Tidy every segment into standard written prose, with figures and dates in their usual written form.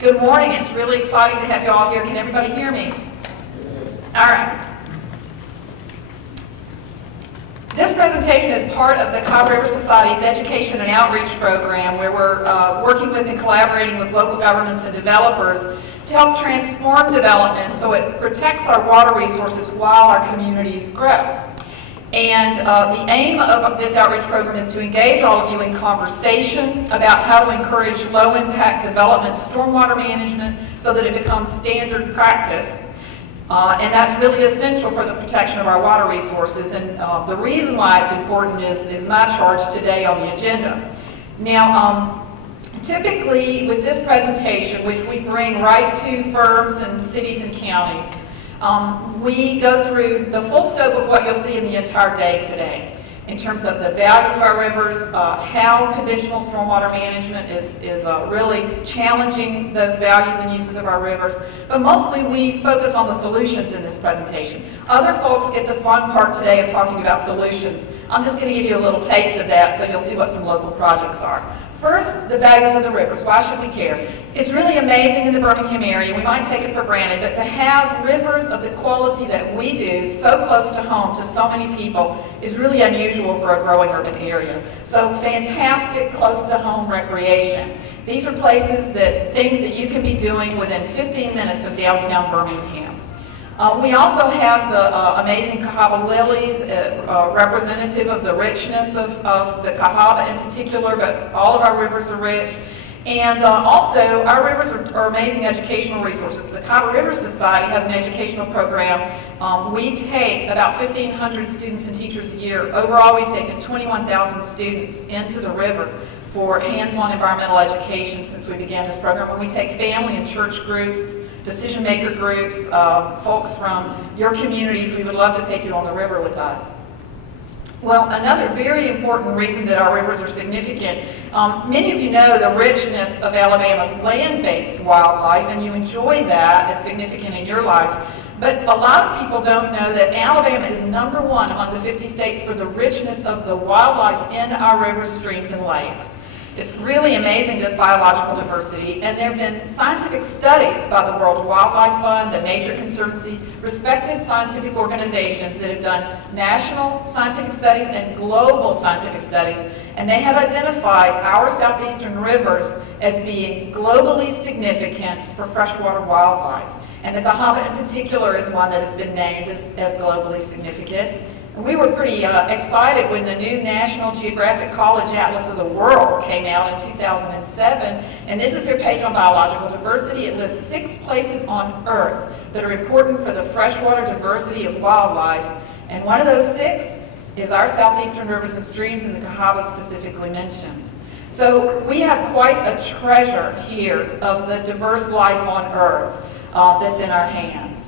Good morning. It's really exciting to have you all here. Can everybody hear me? All right. This presentation is part of the Cahaba River Society's Education and Outreach Program, where we're working with and collaborating with local governments and developers to help transform development so it protects our water resources while our communities grow. And the aim of this outreach program is to engage all of you in conversation about how to encourage low-impact development stormwater management so that it becomes standard practice. And that's really essential for the protection of our water resources. And the reason why it's important is my charge today on the agenda. Now, typically with this presentation, which we bring right to firms and cities and counties, we go through the full scope of what you'll see in the entire day today in terms of the values of our rivers, how conventional stormwater management is really challenging those values and uses of our rivers. But mostly we focus on the solutions in this presentation. Other folks get the fun part today of talking about solutions. I'm just going to give you a little taste of that so you'll see what some local projects are. First, the values of the rivers. Why should we care? It's really amazing in the Birmingham area. We might take it for granted, but to have rivers of the quality that we do so close to home to so many people is really unusual for a growing urban area. So fantastic close to home recreation. These are places things that you can be doing within 15 minutes of downtown Birmingham. We also have the amazing Cahaba lilies, representative of the richness of the Cahaba in particular, but all of our rivers are rich. And also, our rivers are amazing educational resources. The Cahaba River Society has an educational program. We take about 1,500 students and teachers a year. Overall, we've taken 21,000 students into the river for hands-on environmental education since we began this program. And we take family and church groups, decision maker groups, folks from your communities. We would love to take you on the river with us. Well, another very important reason that our rivers are significant, many of you know the richness of Alabama's land-based wildlife, and you enjoy that as significant in your life. But a lot of people don't know that Alabama is #1 among the 50 states for the richness of the wildlife in our rivers, streams, and lakes. It's really amazing, this biological diversity, and there have been scientific studies by the World Wildlife Fund, the Nature Conservancy, respected scientific organizations that have done national scientific studies and global scientific studies, and they have identified our southeastern rivers as being globally significant for freshwater wildlife. And the Cahaba in particular is one that has been named as globally significant. We were pretty excited when the new National Geographic College Atlas of the World came out in 2007, and this is their page on biological diversity. It lists 6 places on Earth that are important for the freshwater diversity of wildlife, and one of those 6 is our southeastern rivers and streams, and the Cahaba specifically mentioned. So we have quite a treasure here of the diverse life on Earth that's in our hands.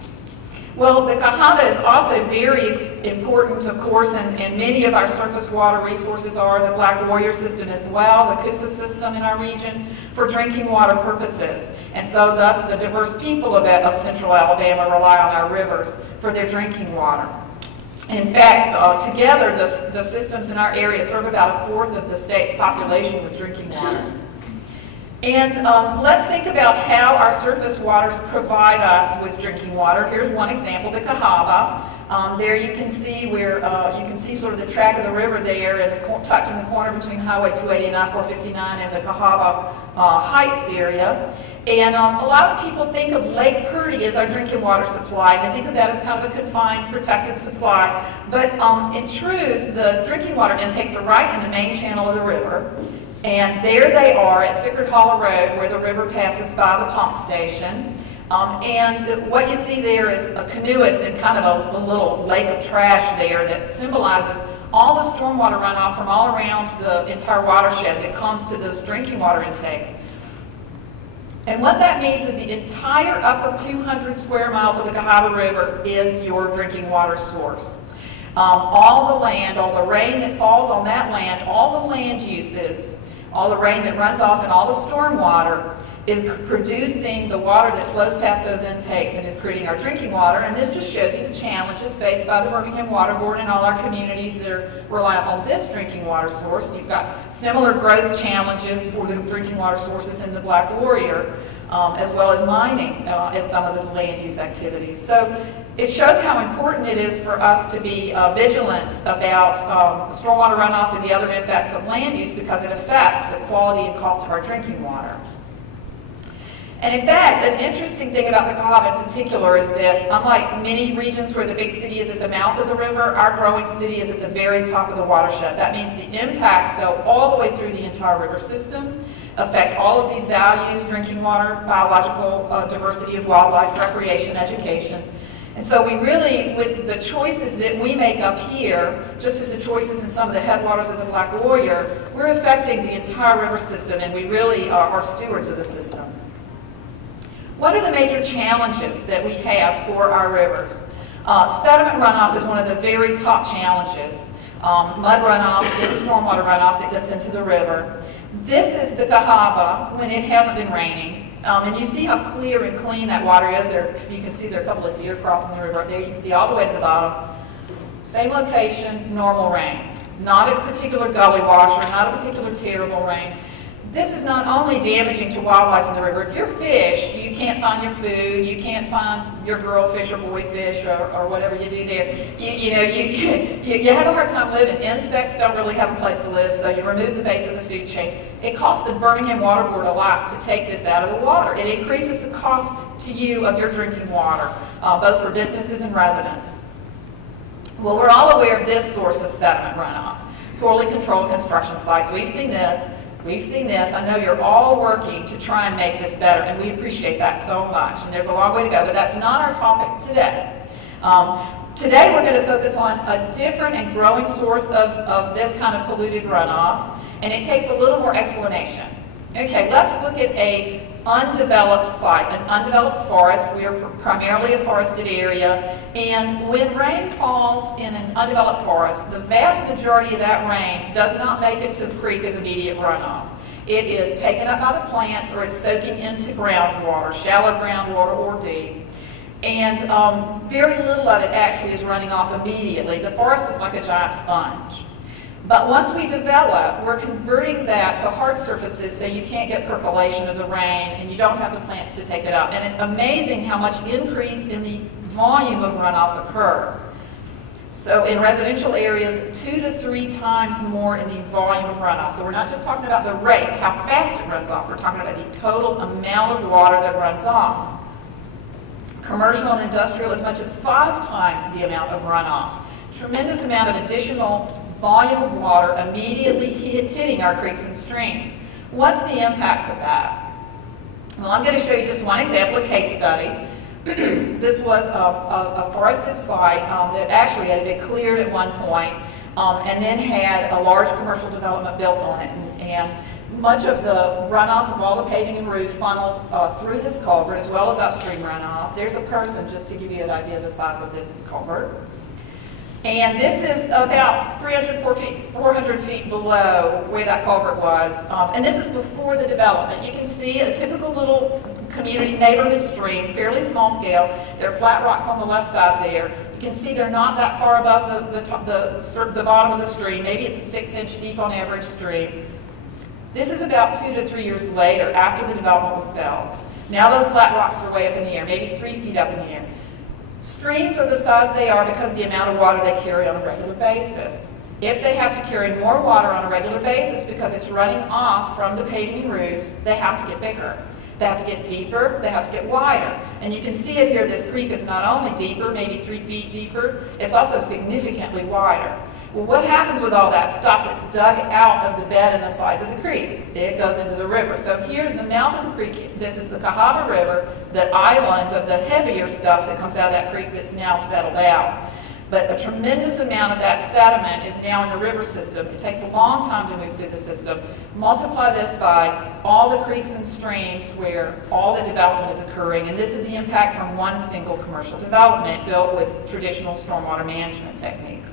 Well, the Cahaba is also very important, of course, and many of our surface water resources are the Black Warrior system as well, the Coosa system in our region, for drinking water purposes. And so thus the diverse people of central Alabama rely on our rivers for their drinking water. In fact, together the systems in our area serve about 1/4 of the state's population with drinking water. And let's think about how our surface waters provide us with drinking water. Here's one example, the Cahaba. There you can see where you can see sort of the track of the river there, tucked in the corner between Highway 280 and I-459 and the Cahaba Heights area. And a lot of people think of Lake Purdy as our drinking water supply. They think of that as kind of a confined, protected supply. But in truth, the drinking water intakes are right in the main channel of the river. And there they are at Sickert Hollow Road, where the river passes by the pump station. And what you see there is a canoeist and kind of a little lake of trash there that symbolizes all the stormwater runoff from all around the entire watershed that comes to those drinking water intakes. And what that means is the entire upper 200 square miles of the Cahaba River is your drinking water source. All the land, all the rain that falls on that land, all the land uses, all the rain that runs off and all the storm water is producing the water that flows past those intakes and is creating our drinking water. And this just shows you the challenges faced by the Birmingham Water Board and all our communities that are reliant on this drinking water source. You've got similar growth challenges for the drinking water sources in the Black Warrior. as well as mining as some of the land use activities. So it shows how important it is for us to be vigilant about stormwater runoff and the other effects of land use, because it affects the quality and cost of our drinking water. And in fact, an interesting thing about the Cahaba in particular is that unlike many regions where the big city is at the mouth of the river, our growing city is at the very top of the watershed. That means the impacts go all the way through the entire river system, affect all of these values: drinking water, biological diversity of wildlife, recreation, education. And so we really, with the choices that we make up here, just as the choices in some of the headwaters of the Black Warrior, we're affecting the entire river system, and we really are stewards of the system. What are the major challenges that we have for our rivers? Sediment runoff is one of the very top challenges. Mud runoff, stormwater runoff that gets into the river. This is the Cahaba when it hasn't been raining. And you see how clear and clean that water is. There, if you can see, there are a couple of deer crossing the river up there. You can see all the way to the bottom. Same location, normal rain. Not a particular gully washer, not a particular terrible rain. This is not only damaging to wildlife in the river. If you're fish, you can't find your food, you can't find your girl fish or boy fish or whatever you do there. You have a hard time living. Insects don't really have a place to live, so you remove the base of the food chain. It costs the Birmingham Water Board a lot to take this out of the water. It increases the cost to you of your drinking water, both for businesses and residents. Well, we're all aware of this source of sediment runoff. Poorly controlled construction sites. We've seen this. We've seen this. I know you're all working to try and make this better, and we appreciate that so much. And there's a long way to go, but that's not our topic today. Today we're going to focus on a different and growing source of this kind of polluted runoff, and it takes a little more explanation. Okay, let's look at an undeveloped site, an undeveloped forest. We are primarily a forested area, and when rain falls in an undeveloped forest, the vast majority of that rain does not make it to the creek as immediate runoff. It is taken up by the plants, or it's soaking into groundwater, shallow groundwater or deep. And very little of it actually is running off immediately. The forest is like a giant sponge. But once we develop, we're converting that to hard surfaces so you can't get percolation of the rain and you don't have the plants to take it up. And it's amazing how much increase in the volume of runoff occurs. So in residential areas, 2 to 3 times more in the volume of runoff. So we're not just talking about the rate, how fast it runs off, we're talking about the total amount of water that runs off. Commercial and industrial, as much as 5 times the amount of runoff. Tremendous amount of additional volume of water immediately hitting our creeks and streams. What's the impact of that? Well, I'm going to show you just one example, a case study. This was a forested site that actually had been cleared at one point, and then had a large commercial development built on it. And much of the runoff of all the paving and roof funneled through this culvert, as well as upstream runoff. There's a person, just to give you an idea of the size of this culvert. And this is about 400 feet below where that culvert was. And this is before the development. You can see a typical little community neighborhood stream, fairly small scale. There are flat rocks on the left side there. You can see they're not that far above the bottom of the stream. Maybe it's a 6-inch deep on average stream. This is about 2 to 3 years later, after the development was built. Now those flat rocks are way up in the air, maybe 3 feet up in the air. Streams are the size they are because of the amount of water they carry on a regular basis. If they have to carry more water on a regular basis because it's running off from the paving roofs, they have to get bigger. They have to get deeper, they have to get wider. And you can see it here, this creek is not only deeper, maybe 3 feet deeper, it's also significantly wider. Well, what happens with all that stuff that's dug out of the bed and the sides of the creek? It goes into the river. So here's the mouth of the creek. This is the Cahaba River, the island of the heavier stuff that comes out of that creek that's now settled out. But a tremendous amount of that sediment is now in the river system. It takes a long time to move through the system. Multiply this by all the creeks and streams where all the development is occurring, and this is the impact from one single commercial development built with traditional stormwater management techniques.